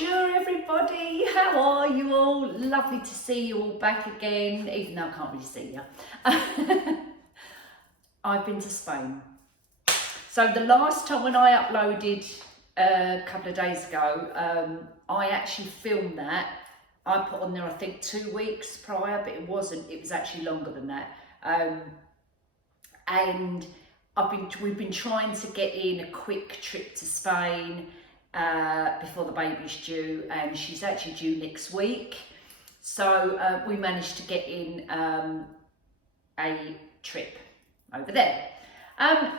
Bonjour everybody, how are you all? Lovely to see you all back again, even though I can't really see you. I've been to Spain. So the last time when I uploaded a couple of days ago, I actually filmed that. I put on there I think 2 weeks prior, but it wasn't, it was actually longer than that. And we've been trying to get in a quick trip to Spain before the baby's due, and she's actually due next week. So we managed to get in a trip over there.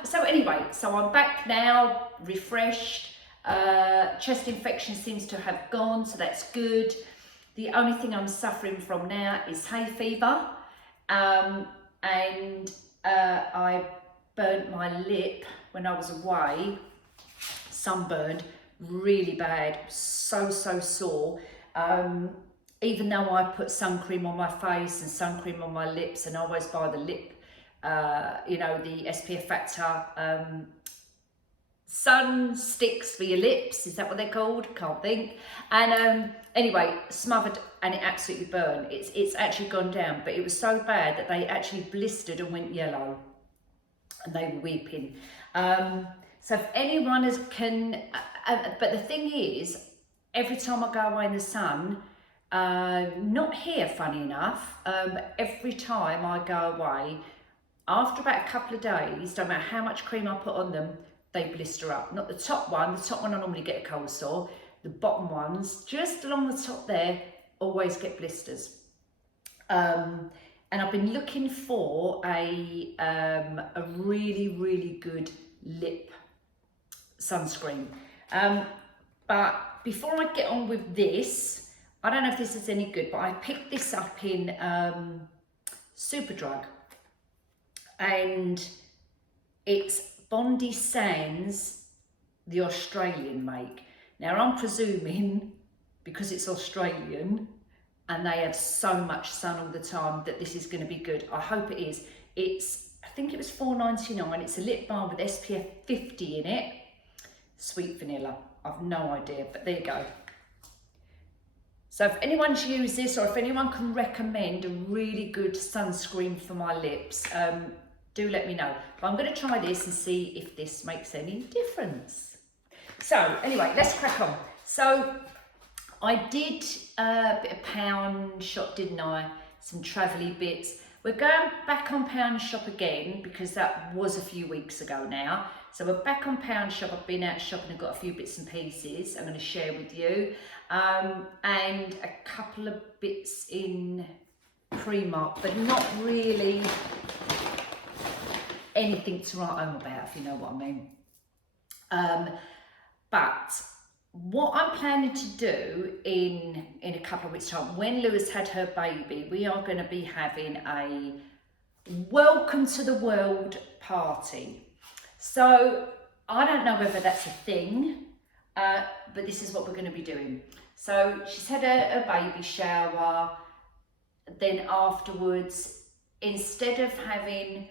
So anyway, so I'm back now, refreshed. Chest infection seems to have gone, so that's good. The only thing I'm suffering from now is hay fever, and I burnt my lip when I was away, sunburned, really bad, so sore. Even though I put sun cream on my face and sun cream on my lips, and I always buy the lip, you know, the SPF factor sun sticks for your lips, is that what they're called? Can't think. And anyway, smothered, and it absolutely burned. It's actually gone down, but it was so bad that they actually blistered and went yellow, and they were weeping. So if anyone can, but the thing is, every time I go away in the sun, not here funny enough, but every time I go away, after about a couple of days, don't matter how much cream I put on them, they blister up. Not the top one I normally get a cold sore. The bottom ones, just along the top there, always get blisters. And I've been looking for a really good lip sunscreen. But before I get on with this, I don't know if this is any good, but I picked this up in Superdrug, and it's Bondi Sands, the Australian make. Now I'm presuming, because it's Australian and they have so much sun all the time, that this is going to be good. I hope it is. I think it was $4.99. It's a lip balm with SPF 50 in it. Sweet vanilla. I've no idea, but there you go. So if anyone's used this, or if anyone can recommend a really good sunscreen for my lips, do let me know. But I'm going to try this and see if this makes any difference. So anyway, let's crack on. So I did a bit of Pound Shop, didn't I? Some travelly bits. We're going back on Pound Shop again, because that was a few weeks ago now. So we're back on Pound Shop. I've been out shopping and got a few bits and pieces I'm going to share with you. And a couple of bits in Primark, but not really anything to write home about, if you know what I mean. But what I'm planning to do in a couple of weeks' time, when Lewis had her baby, we are going to be having a welcome to the world party. So I don't know whether that's a thing, but this is what we're going to be doing. So she's had a baby shower, then afterwards, instead of having,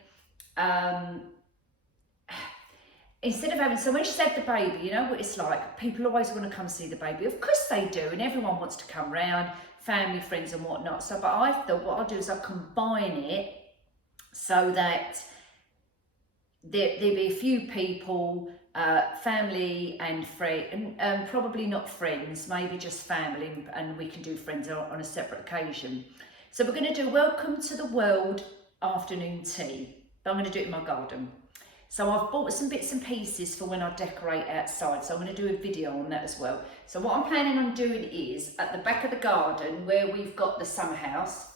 so when she's had the baby, you know what it's like, people always want to come see the baby. Of course they do, and everyone wants to come round, family, friends and whatnot. So, but I thought what I'll do is I'll combine it so that there'll be a few people, family and friends, and probably not friends, maybe just family, and we can do friends on a separate occasion. So we're going to do Welcome to the World afternoon tea. But I'm going to do it in my garden. So I've bought some bits and pieces for when I decorate outside. So I'm going to do a video on that as well. So what I'm planning on doing is, at the back of the garden where we've got the summer house,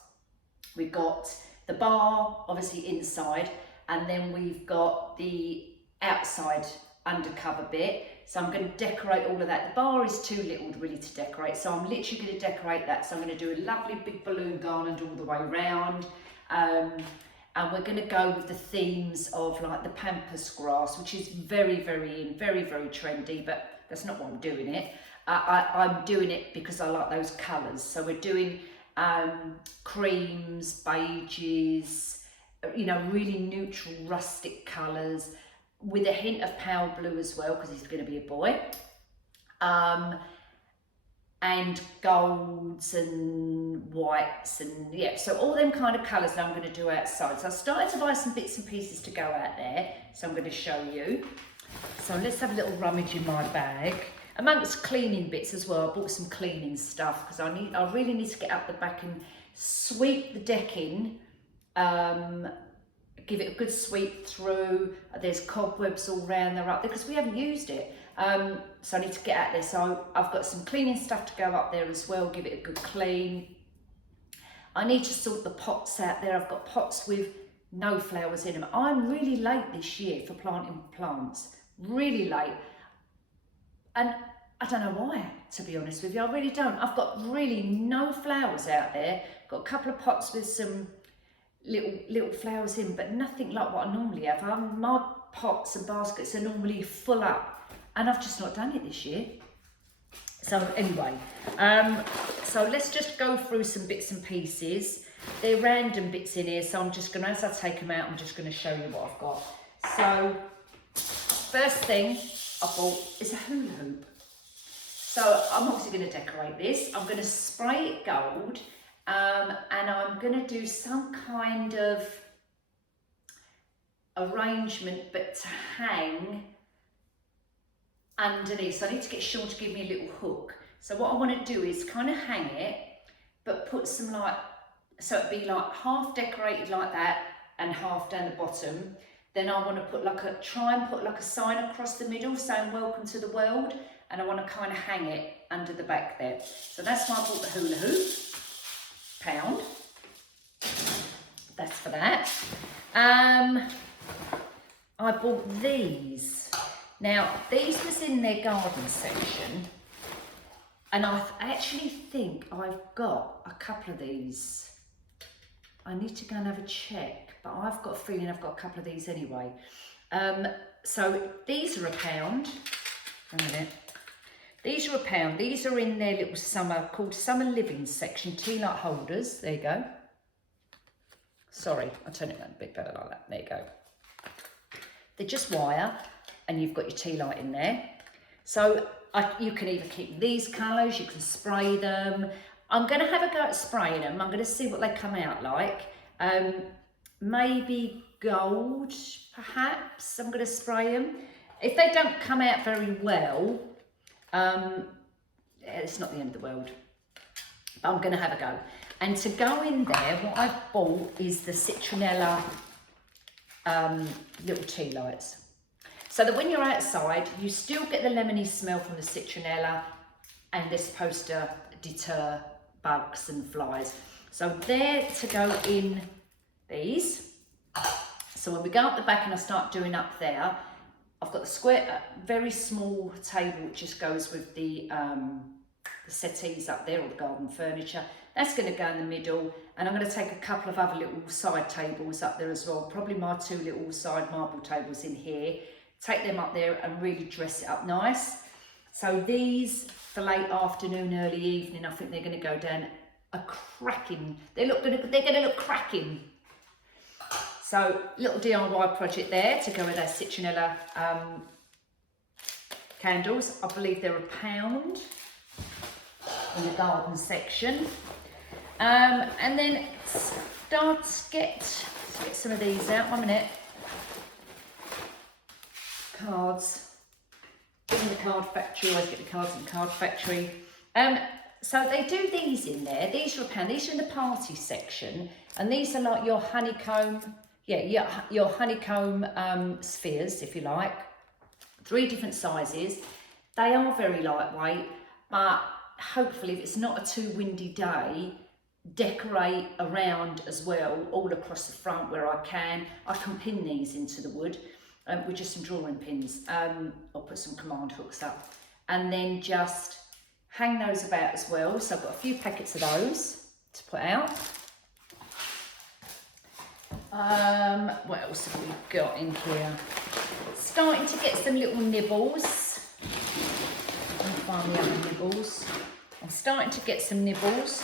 we've got the bar, obviously inside, and then we've got the outside undercover bit. So I'm going to decorate all of that. The bar is too little really to decorate, so I'm literally going to decorate that. So I'm going to do a lovely big balloon garland all the way around. And we're going to go with the themes of like the pampas grass, which is very trendy, but that's not why I'm doing it. I'm doing it because I like those colours. So we're doing creams, beiges, you know, really neutral rustic colours, with a hint of pale blue as well, because he's going to be a boy. and golds and whites and yeah, so all them kind of colours that I'm going to do outside. So I started to buy some bits and pieces to go out there, so I'm going to show you. So let's have a little rummage in my bag. Amongst cleaning bits as well, I bought some cleaning stuff because I really need to get up the back and sweep the decking, give it a good sweep through. There's cobwebs all round there up there because we haven't used it. So I need to get out there. So I've got some cleaning stuff to go up there as well, give it a good clean. I need to sort the pots out there. I've got pots with no flowers in them. I'm really late this year for planting plants, really late. And I don't know why, to be honest with you, I really don't. I've got really no flowers out there. Got a couple of pots with some little flowers in, but nothing like what I normally have. My pots and baskets are normally full up, and I've just not done it this year. So anyway, so let's just go through some bits and pieces. They're random bits in here, so I'm just gonna, as I take them out, I'm just gonna show you what I've got. So first thing I bought is a hula hoop. So I'm obviously gonna decorate this. I'm gonna spray it gold, and I'm gonna do some kind of arrangement, but to hang underneath. So I need to get Sean to give me a little hook. So what I want to do is kind of hang it, but put some like, so it'd be like half decorated like that and half down the bottom. Then I want to put like a, try and put like a sign across the middle saying welcome to the world, and I want to kind of hang it under the back there. So that's why I bought the hula hoop, £1. That's for that. I bought these. Now, these was in their garden section, and I actually think I've got a couple of these. I need to go and have a check, but I've got a feeling I've got a couple of these anyway. So these are £1. Wait a minute. These are £1. These are in their little summer, called Summer Living section, tea light holders. There you go. Sorry, I'll turn it a bit better like that. There you go. They're just wire, and you've got your tea light in there. So you can either keep these colours, you can spray them. I'm going to have a go at spraying them. I'm going to see what they come out like. Maybe gold, perhaps. I'm going to spray them. If they don't come out very well, it's not the end of the world. But I'm going to have a go. And to go in there, what I've bought is the Citronella little tea lights. So that when you're outside, you still get the lemony smell from the citronella, and they're supposed to deter bugs and flies. So they're to go in these. So when we go up the back and I start doing up there, I've got the square, very small table which just goes with the settees up there, or the garden furniture. That's going to go in the middle, and I'm going to take a couple of other little side tables up there as well. Probably my two little side marble tables in here. Take them up there and really dress it up nice. So these for late afternoon, early evening, I think they're going to go down a cracking. They're going to look cracking. So little DIY project there to go with our Citronella candles. I believe they're £1 in the garden section. And then let's get some of these out. 1 minute. Cards in the card factory. Always get the cards in the card factory. So they do these in there. These are £1. These are in the party section, and these are like your honeycomb, your honeycomb spheres, if you like. 3 different sizes. They are very lightweight, but hopefully, if it's not a too windy day, decorate around as well, all across the front where I can. I can pin these into the wood. With just some drawing pins, or put some command hooks up, and then just hang those about as well. So I've got a few packets of those to put out. What else have we got in here? Starting to get some little nibbles. Let me find the other nibbles. I'm starting to get some nibbles.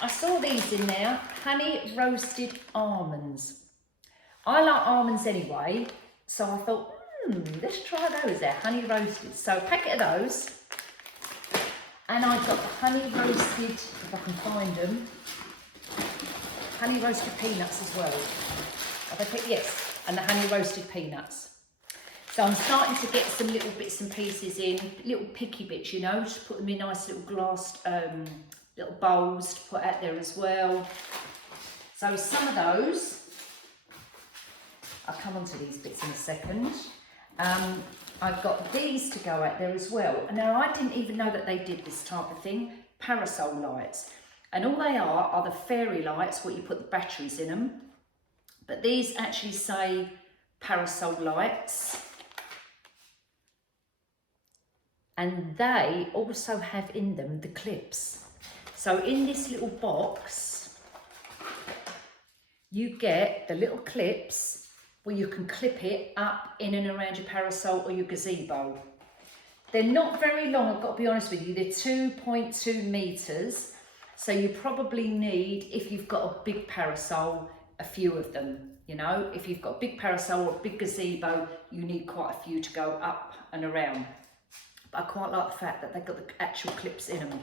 I saw these in there, honey roasted almonds. I like almonds anyway. So I thought, let's try those there, honey roasted. So a packet of those. And I've got the honey roasted, if I can find them, honey roasted peanuts as well. Have I put, yes, and the honey roasted peanuts. So I'm starting to get some little bits and pieces in, little picky bits, you know, just put them in nice little glassed little bowls to put out there as well. So some of those, I'll come on to these bits in a second. I've got these to go out there as well. Now, I didn't even know that they did this type of thing, Parasol Lights. And all they are the fairy lights, what you put the batteries in them. But these actually say Parasol Lights. And they also have in them the clips. So in this little box, you get the little clips where you can clip it up in and around your parasol or your gazebo. They're not very long, I've got to be honest with you. They're 2.2 meters. So you probably need, if you've got a big parasol, a few of them. You know, if you've got a big parasol or a big gazebo, you need quite a few to go up and around. But I quite like the fact that they've got the actual clips in them.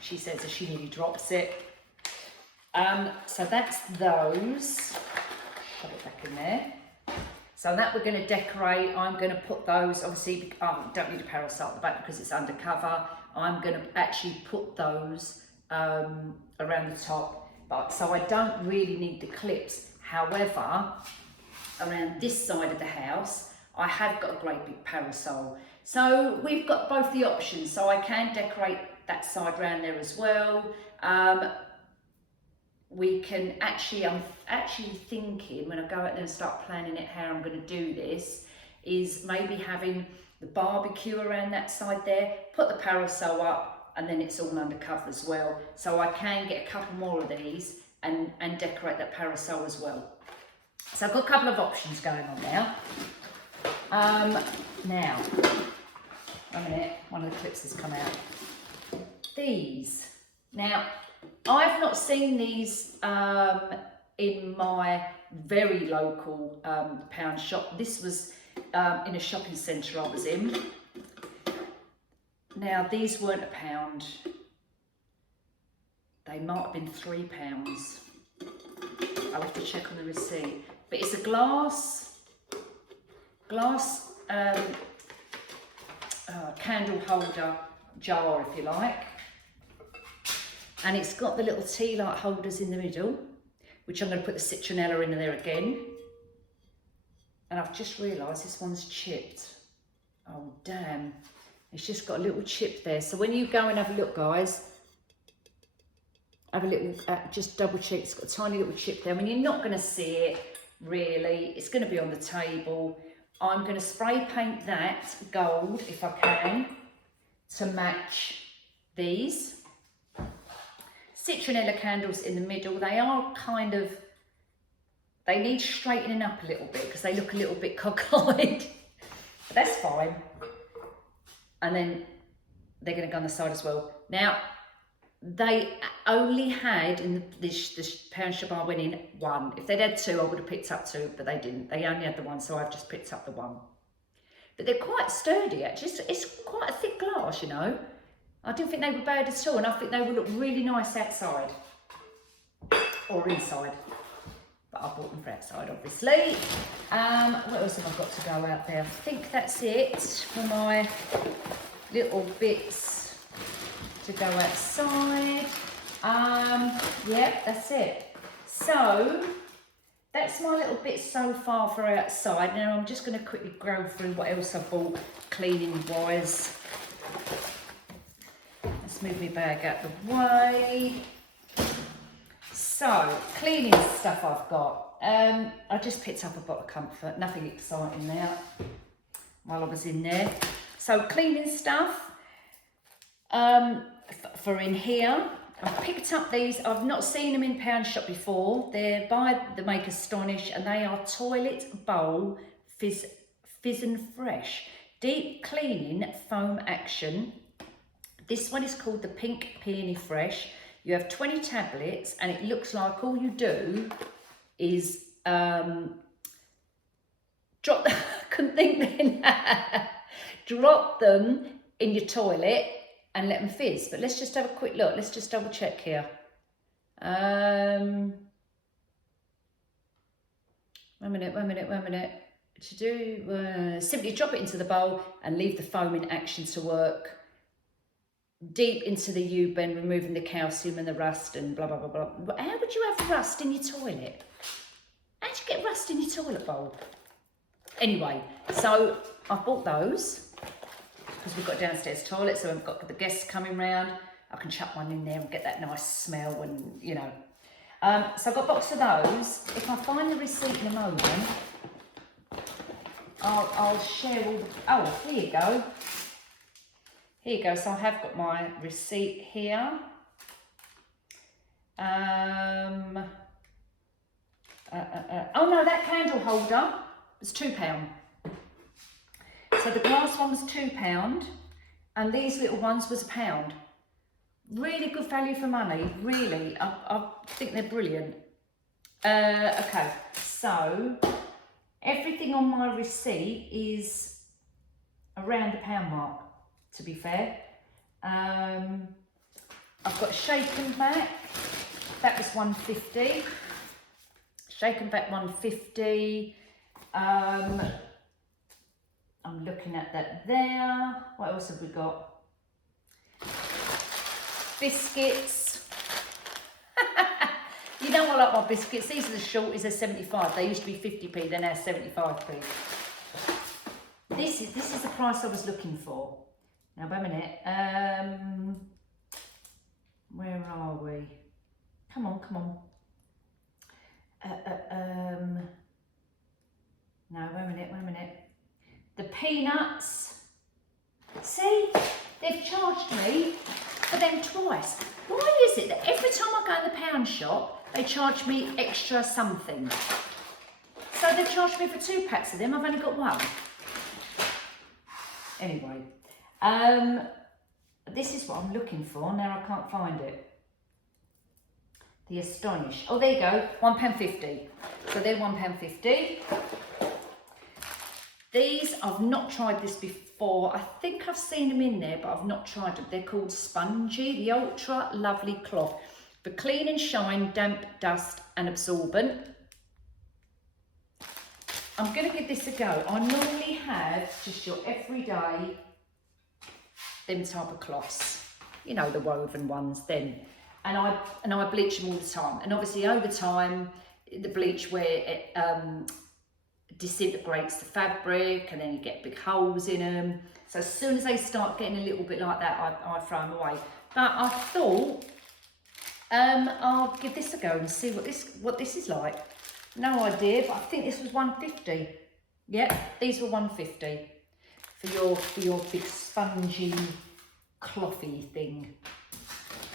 She says that she nearly drops it. So that's those. Put it back in there. So that we're going to decorate. I'm going to put those, obviously, don't need a parasol at the back because it's undercover. I'm going to actually put those around the top. But so I don't really need the clips. However, around this side of the house, I have got a great big parasol. So we've got both the options. So I can decorate that side around there as well. We can actually, I'm actually thinking when I go out there and start planning it how I'm going to do this, is maybe having the barbecue around that side there, put the parasol up, and then it's all undercover as well. So I can get a couple more of these and decorate that parasol as well. So I've got a couple of options going on now. Now, a minute, one of the clips has come out. These. Now, I've not seen these in my very local pound shop. This was in a shopping centre I was in. Now, these weren't £1. They might have been £3. I'll have to check on the receipt. But it's a glass candle holder jar, if you like. And it's got the little tea light holders in the middle, which I'm going to put the citronella in there again. And I've just realised this one's chipped. Oh, damn. It's just got a little chip there. So when you go and have a look, guys, have a little, just double check. It's got a tiny little chip there. I mean, you're not going to see it, really. It's going to be on the table. I'm going to spray paint that gold, if I can, to match these. Citronella candles in the middle. They are kind of, they need straightening up a little bit because they look a little bit cockeyed. But that's fine. And then they're going to go on the side as well. Now, they only had, in this pound shop I went in, one. If they'd had two, I would have picked up two, but they didn't. They only had the one, so I've just picked up the one. But they're quite sturdy, actually. It's quite a thick glass, you know. I didn't think they were bad at all, and I think they would look really nice outside or inside. But I bought them for outside, obviously. What else have I got to go out there? I think that's it for my little bits to go outside. Yeah, that's it. So that's my little bit so far for outside. Now I'm just going to quickly go through what else I bought cleaning wise. Let's move my bag out the way. So, cleaning stuff I've got. I just picked up a bottle of Comfort, nothing exciting now, while I was in there. So, cleaning stuff for in here. I've picked up these, I've not seen them in Pound Shop before. They're by the maker Astonish, and they are Toilet Bowl Fizz and Fresh. Deep Cleaning Foam Action. This one is called the Pink Peony Fresh. You have 20 tablets, and it looks like all you do is drop them in your toilet, and let them fizz. But let's just have a quick look. Let's just double check here. One minute. To do, simply drop it into the bowl and leave the foaming action to work deep into the U-bend, removing the calcium and the rust and blah, blah, blah, blah. But how would you have rust in your toilet? How'd you get rust in your toilet bowl? Anyway, so I've bought those because we've got a downstairs toilet, so I've got the guests coming round. I can chuck one in there and get that nice smell and, you know. So I've got a box of those. If I find the receipt in a moment, I'll share all the... Oh, here you go. Here you go. So I have got my receipt here. Oh no, that candle holder was £2. So the glass one was £2 and these little ones was £1. Really good value for money, really. I think they're brilliant. Okay, so everything on my receipt is around the £1 mark, to be fair. I've got shaken back, that was £1.50. Shaken back £1.50. I'm looking at that there. What else have we got? Biscuits. You know I like my biscuits. These are the shorties, they're 75. They used to be 50p, they're now 75p. This is the price I was looking for. Now, wait a minute. Where are we? Come on. No, wait a minute. The peanuts. See, they've charged me for them twice. Why is it that every time I go in the pound shop, they charge me extra something? So they've charged me for 2 packs of them, I've only got one. Anyway, this is what I'm looking for, now I can't find it. The Astonish. Oh, there you go, £1.50. So they're £1.50. These, I've not tried this before. I think I've seen them in there, but I've not tried them. They're called Spongy, the Ultra Lovely Cloth for clean and shine, damp, dust and absorbent. I'm going to give this a go. I normally have just your everyday, them type of cloths. You know, the woven ones then. And I bleach them all the time. And obviously over time, the bleach where it disintegrates the fabric and then you get big holes in them. So as soon as they start getting a little bit like that, I throw them away. But I thought I'll give this a go and see what this is like. No idea, but I think this was £1.50. Yep, these were £1.50 for your big spongy, clothy thing.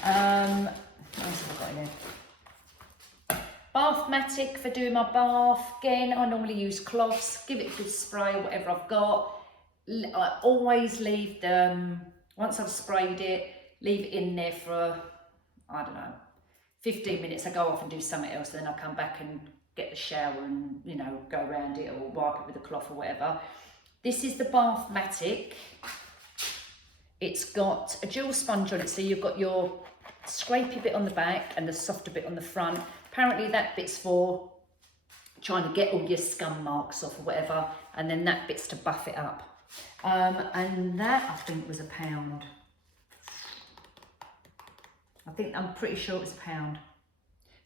What else have I got in there? Bathmatic for doing my bath. Again, I normally use cloths. Give it a good spray, whatever I've got. I always leave them, once I've sprayed it, leave it in there for, I don't know, 15 minutes. I go off and do something else, then I come back and get the shower and, you know, go around it or wipe it with a cloth or whatever. This is the Bathmatic. It's got a dual sponge on it, so you've got your scrapey bit on the back and the softer bit on the front. Apparently that bit's for trying to get all your scum marks off or whatever, and then that bit's to buff it up. And that I think was £1. I'm pretty sure it was £1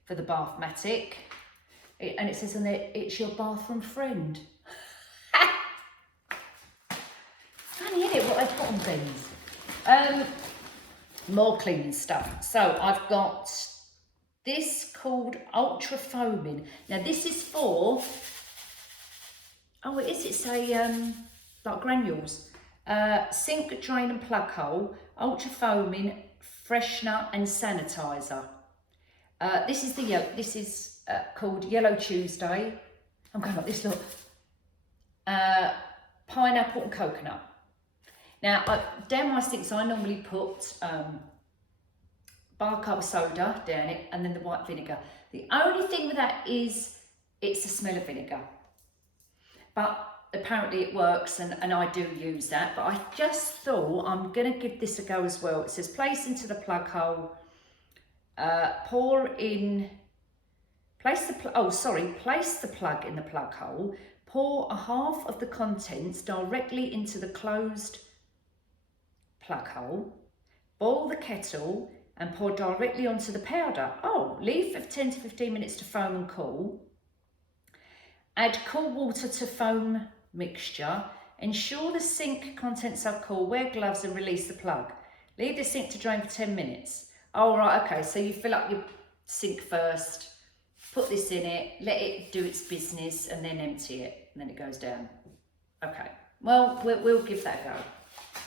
for the Bathmatic. And it says on there, it's your bathroom friend. Funny, isn't it, what they put on things? More cleaning stuff. So I've got this called Ultra Foaming. Now this is for, oh it is, it's a, like granules. Sink, drain and plug hole, Ultra Foaming, freshener and sanitizer. This is the yellow, this is called Yellow Tuesday. I'm going like this, look. Pineapple and coconut. Now, down my sinks, I normally put bicarb soda down it and then the white vinegar. The only thing with that is it's the smell of vinegar. But apparently it works, and I do use that, but I just thought I'm gonna give this a go as well. It says place into the plug hole, place the plug in the plug hole, pour a half of the contents directly into the closed plug hole, boil the kettle and pour directly onto the powder. Oh, leave for 10 to 15 minutes to foam and cool. Add cool water to foam mixture. Ensure the sink contents are cool. Wear gloves and release the plug. Leave the sink to drain for 10 minutes. Oh, right, okay, so you fill up your sink first, put this in it, let it do its business, and then empty it, and then it goes down. Okay, well, we'll give that a go.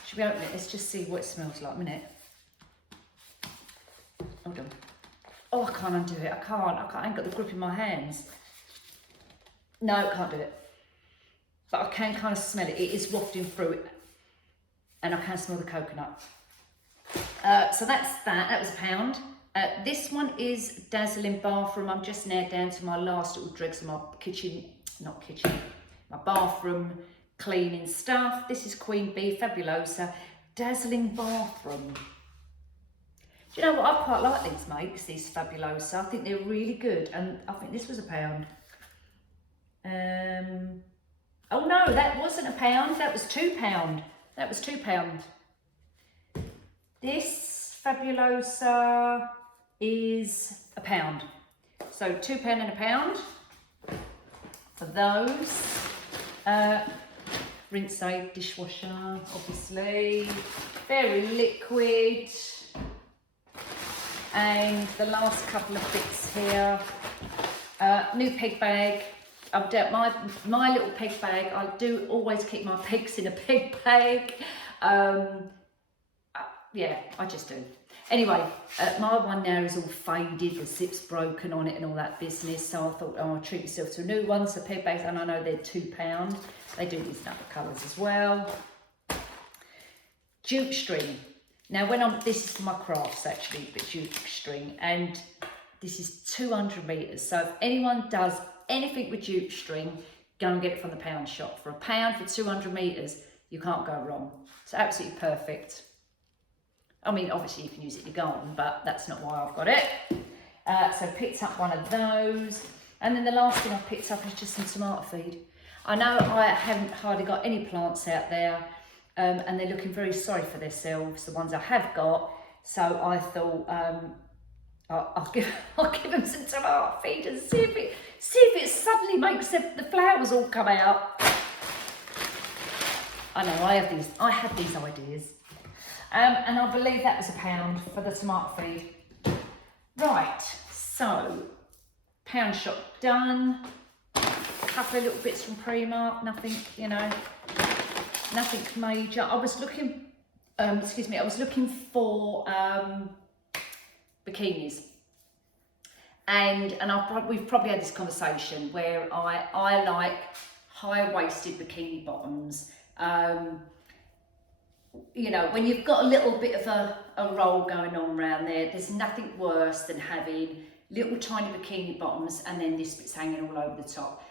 Should we open it? Let's just see what it smells like a minute. Hold on. Oh, I can't undo it. I ain't got the grip in my hands. No, I can't do it. But I can kind of smell it. It is wafting through it. And I can smell the coconut. So that's that. That was £1. This one is Dazzling Bathroom. I'm just now down to my last little dregs of my my bathroom cleaning stuff. This is Queen Bee Fabulosa Dazzling Bathroom. Do you know what? I quite like these makes, these Fabulosa. I think they're really good, and I think this was £1. Oh no, that wasn't £1. That was £2. That was £2. This Fabulosa is £1. So £2 and £1 for those. Rinse aid dishwasher, obviously. Very liquid. And the last couple of bits here. New peg bag. I've done my little peg bag. I do always keep my pegs in a peg bag. Yeah, I just do. Anyway, my one now is all faded, the zip's broken on it and all that business. So I thought, oh, I'll treat myself to a new one. So peg bags, and I know they're £2. They do these in other colours as well. Jute string. Now, this is for my crafts actually, but jute string, and this is 200 metres. So if anyone does anything with jute string, go and get it from the pound shop. For £1 for 200 metres, you can't go wrong. It's absolutely perfect. I mean, obviously you can use it in your garden, but that's not why I've got it. So I picked up one of those. And then the last thing I picked up is just some tomato feed. I know I haven't hardly got any plants out there, and they're looking very sorry for themselves, the ones I have got. So I thought I'll give them some tomato feed and see if it suddenly makes the flowers all come out. I know I have these ideas. And I believe that was £1 for the tomato feed. Right, so pound shop done. A couple of little bits from Primark, nothing, nothing major. I was looking, I was looking for bikinis. And we've probably had this conversation where I like high-waisted bikini bottoms. When you've got a little bit of a roll going on around there's nothing worse than having little tiny bikini bottoms and then this bit's hanging all over the top.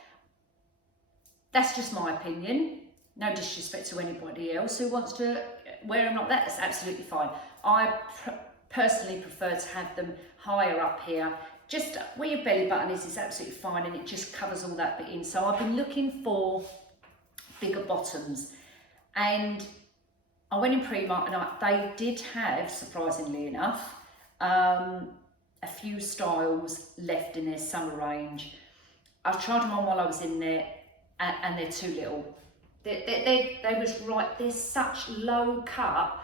That's just my opinion. No disrespect to anybody else who wants to wear them like that. That's absolutely fine. I personally prefer to have them higher up here. Just where your belly button is absolutely fine, and it just covers all that bit in. So I've been looking for bigger bottoms, and I went in Primark and they did have, surprisingly enough, a few styles left in their summer range. I tried them on while I was in there, and they're too little. They was right. They're such low cut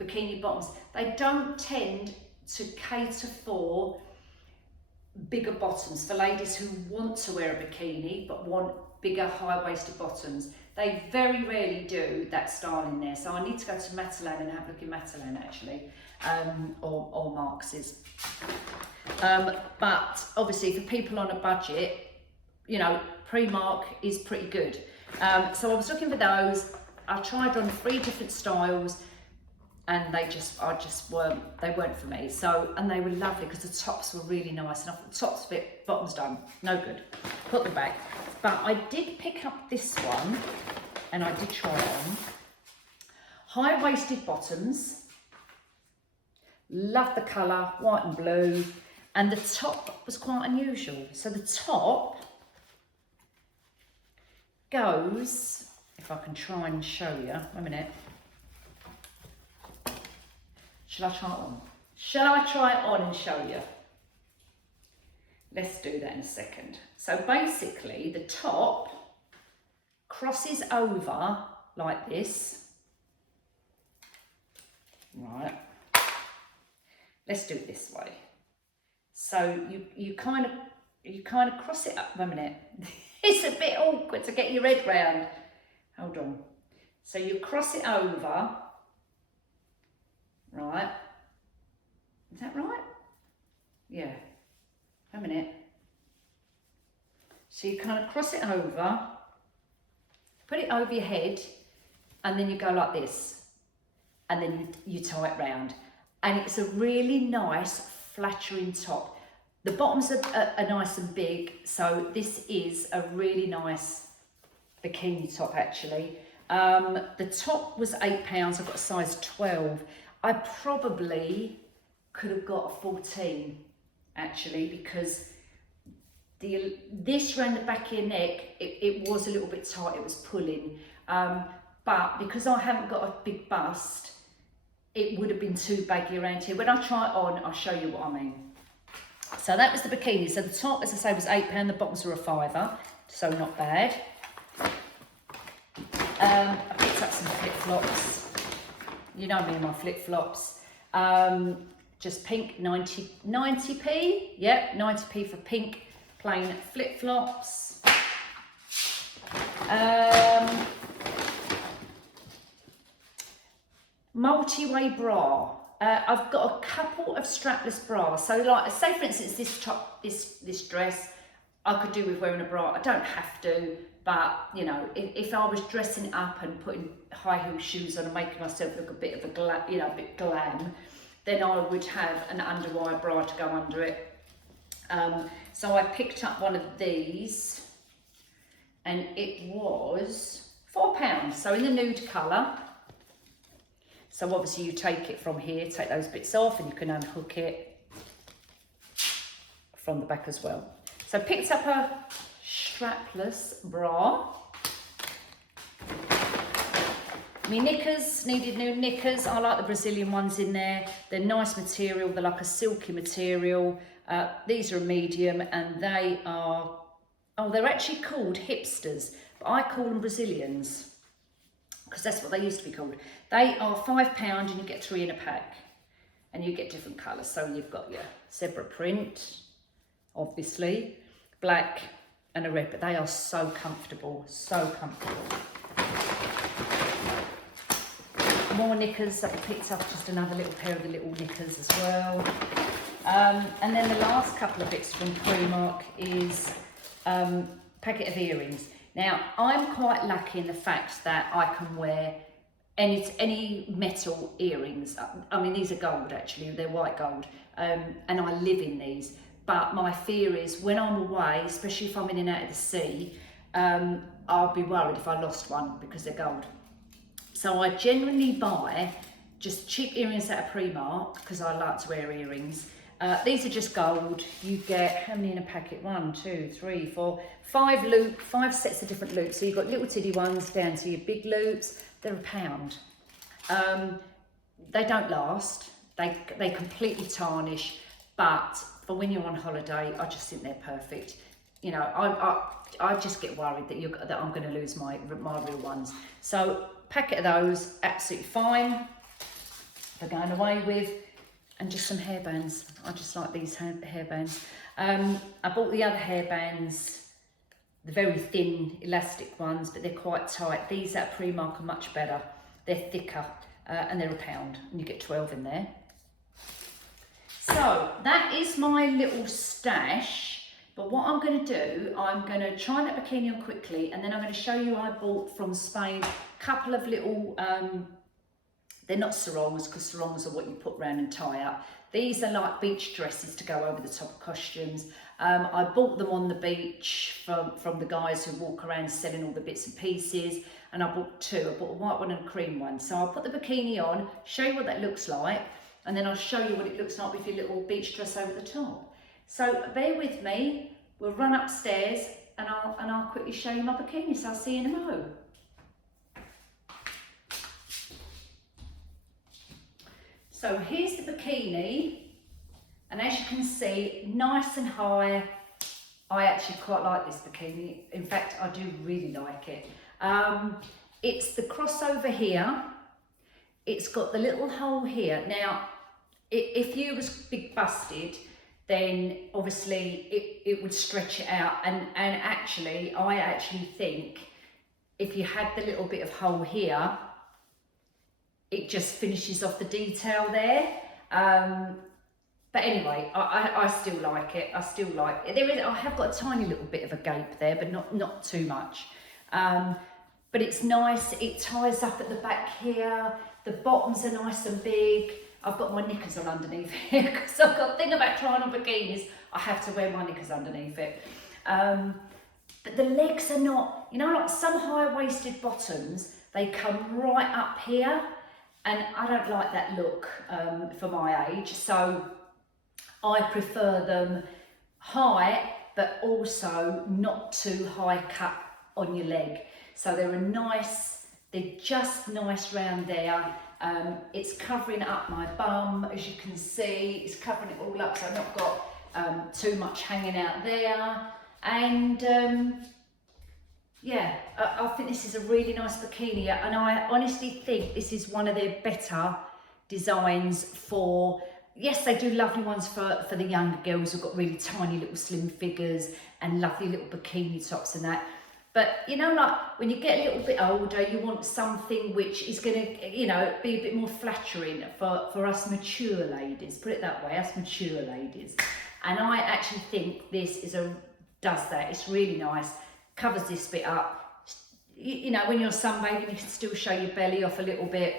bikini bottoms. They don't tend to cater for bigger bottoms for ladies who want to wear a bikini but want bigger high-waisted bottoms. They very rarely do that style in there, so I need to go to Matalan and have a look in Matalan actually, or Marx's. But obviously for people on a budget, Primark is pretty good. So I was looking for those. I tried on 3 different styles. and they weren't for me. So, and they were lovely because the tops were really nice, and I thought the tops fit, bottoms done, no good. Put them back. But I did pick up this one, and I did try it on. High-waisted bottoms. Love the colour, white and blue. And the top was quite unusual. So the top goes, if I can try and show you, a minute. Shall I try it on? Shall I try it on and show you? Let's do that in a second. So basically the top crosses over like this. Right. Let's do it this way. So you kind of cross it up. 1 minute. It's a bit awkward to get your head round. Hold on. So you cross it over. Right. Is that right? Yeah. 1 minute. So you kind of cross it over, put it over your head, and then you go like this. And then you tie it round. And it's a really nice flattering top. The bottoms are nice and big, so this is a really nice bikini top actually. The top was £8, I've got a size 12. I probably could have got a 14 actually, because this around the back of your neck, it was a little bit tight, it was pulling. But because I haven't got a big bust, it would have been too baggy around here. When I try it on, I'll show you what I mean. So that was the bikini. So the top, as I say, was £8, the bottoms were a £5, so not bad. I picked up some flip-flops. You know me and my flip-flops. Just pink, 90p. Yep, 90p for pink, plain flip-flops. Multi-way bra. I've got a couple of strapless bras. So like, say for instance, this top, this dress, I could do with wearing a bra. I don't have to, but you know, if I was dressing up and putting high heel shoes on and making myself look a bit of a bit glam, then I would have an underwire bra to go under it. So I picked up one of these, and it was £4. So in the nude colour. So obviously you take it from here, take those bits off, and you can unhook it from the back as well. So I picked up a strapless bra. My knickers, needed new knickers. I like the Brazilian ones in there. They're nice material, they're like a silky material. These are a medium, and they are, they're actually called hipsters, but I call them Brazilians, because that's what they used to be called. They are £5 and you get 3 in a pack, and you get different colours. So you've got your zebra print, obviously, black and a red, but they are so comfortable, so comfortable. More knickers that I picked up, just another little pair of the little knickers as well. And then the last couple of bits from Primark is packet of earrings. Now, I'm quite lucky in the fact that I can wear any metal earrings. I mean, these are gold actually, they're white gold, and I live in these. But my fear is when I'm away, especially if I'm in and out of the sea, I'll be worried if I lost one because they're gold. So I generally buy just cheap earrings out of Primark because I like to wear earrings. These are just gold. You get, how many in a packet? 1, 2, 3, 4, 5 sets of different loops. So you've got little tiddy ones down to your big loops. They're £1. They don't last. They completely tarnish. But for when you're on holiday, I just think they're perfect. You know, I just get worried that I'm going to lose my real ones. So packet of those, absolutely fine for going away with. And just some hairbands. I just like these hairbands. I bought the other hairbands, the very thin elastic ones, but they're quite tight. These at Primark are much better. They're thicker and they're £1 and you get 12 in there. So that is my little stash. But what I'm going to do, I'm going to try that bikini on quickly, and then I'm going to show you I bought from Spain a couple of little They're not sarongs, because sarongs are what you put around and tie up. These are like beach dresses to go over the top of costumes. I bought them on the beach from the guys who walk around selling all the bits and pieces, and I bought two. I bought a white one and a cream one. So I'll put the bikini on, show you what that looks like, and then I'll show you what it looks like with your little beach dress over the top. So bear with me, we'll run upstairs and I'll quickly show you my bikini, so I'll see you in a mo. So here's the bikini, and as you can see, nice and high. I actually quite like this bikini. In fact, I do really like it. It's the crossover here. It's got the little hole here. Now, if you was big busted, then obviously it would stretch it out. And actually, I actually think if you had the little bit of hole here, it just finishes off the detail there. But anyway, I still like it. I still like it. I have got a tiny little bit of a gape there, but not too much. But it's nice. It ties up at the back here. The bottoms are nice and big. I've got my knickers on underneath here because I've got a thing about trying on bikinis. I have to wear my knickers underneath it. But the legs are not, you know, like some high-waisted bottoms, they come right up here, and I don't like that look for my age. So I prefer them high, but also not too high cut on your leg. So they're just nice round there. It's covering up my bum, as you can see. It's covering it all up, so I've not got too much hanging out there. And yeah, I think this is a really nice bikini, and I honestly think this is one of their better designs for, yes, they do lovely ones for the younger girls who've got really tiny little slim figures and lovely little bikini tops and that. But you know, like when you get a little bit older, you want something which is going to, you know, be a bit more flattering for us mature ladies, put it that way, us mature ladies. And I actually think this does that. It's really nice, covers this bit up. You know, when you're sunbathing, you can still show your belly off a little bit.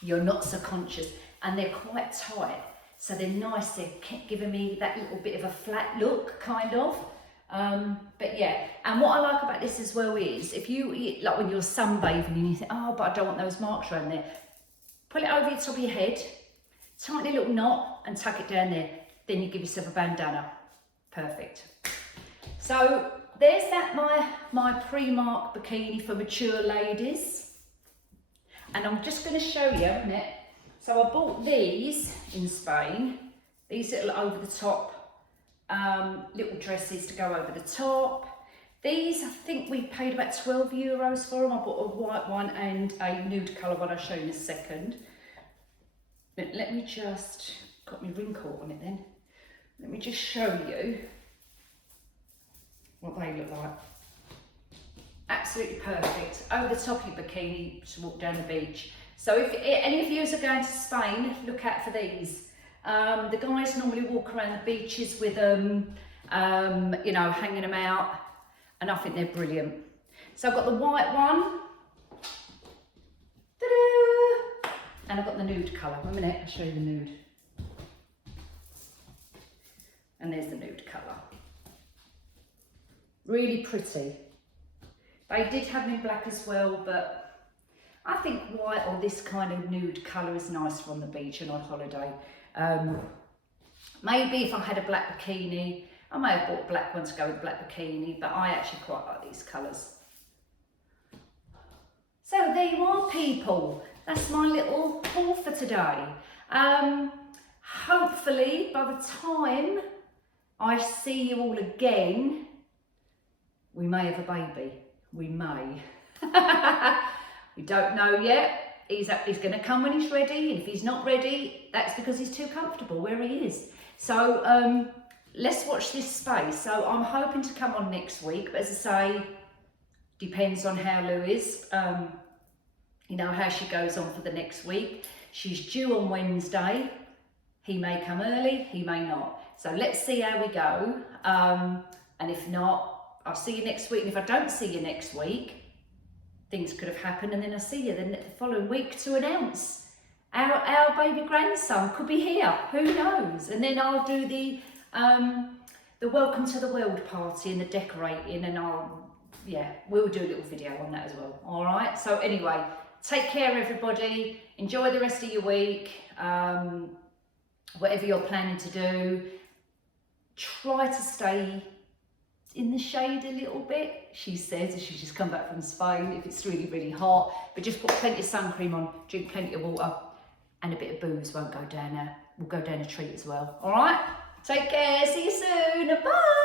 You're not so conscious, and they're quite tight, so they're nice. They're giving me that little bit of a flat look, kind of. But yeah, and what I like about this as well is, if you, like when you're sunbathing and you think, oh, but I don't want those marks around there, pull it over the top of your head, tighten a little knot and tuck it down there. Then you give yourself a bandana. Perfect. So there's that, my pre-mark bikini for mature ladies. And I'm just going to show you a minute. So I bought these in Spain, these little over the top little dresses to go over the top. These, I think we paid about €12 for them. I bought a white one and a nude colour one. I'll show you in a second. But let me just, got my ring caught on it then. Let me just show you what they look like. Absolutely perfect. Over the top of your bikini to walk down the beach. So if any of you are going to Spain, look out for these. The guys normally walk around the beaches with them, you know, hanging them out, and I think they're brilliant. So I've got the white one, ta-da! And I've got the nude colour. One minute, I'll show you the nude. And there's the nude colour. Really pretty. They did have them in black as well, but I think white or this kind of nude colour is nicer on the beach and on holiday. Maybe if I had a black bikini, I may have bought a black one to go with a black bikini, but I actually quite like these colours. So there you are, people. That's my little haul for today. Hopefully by the time I see you all again, we may have a baby. We may. We don't know yet. He's going to come when he's ready, and if he's not ready, that's because he's too comfortable where he is. So let's watch this space. So I'm hoping to come on next week, but as I say, depends on how Lou is, you know, how she goes on for the next week. She's due on Wednesday. He may come early, he may not. So let's see how we go. And if not, I'll see you next week. And if I don't see you next week, things could have happened, and then I'll see you the following week to announce our baby grandson could be here, who knows? And then I'll do the welcome to the world party and the decorating, and we'll do a little video on that as well. All right, so anyway, take care everybody, enjoy the rest of your week, whatever you're planning to do. Try to stay in the shade a little bit, she says, as she's just come back from Spain, if it's really, really hot. But just put plenty of sun cream on, drink plenty of water, and a bit of booze will go down a treat as well. All right, take care, see you soon, bye.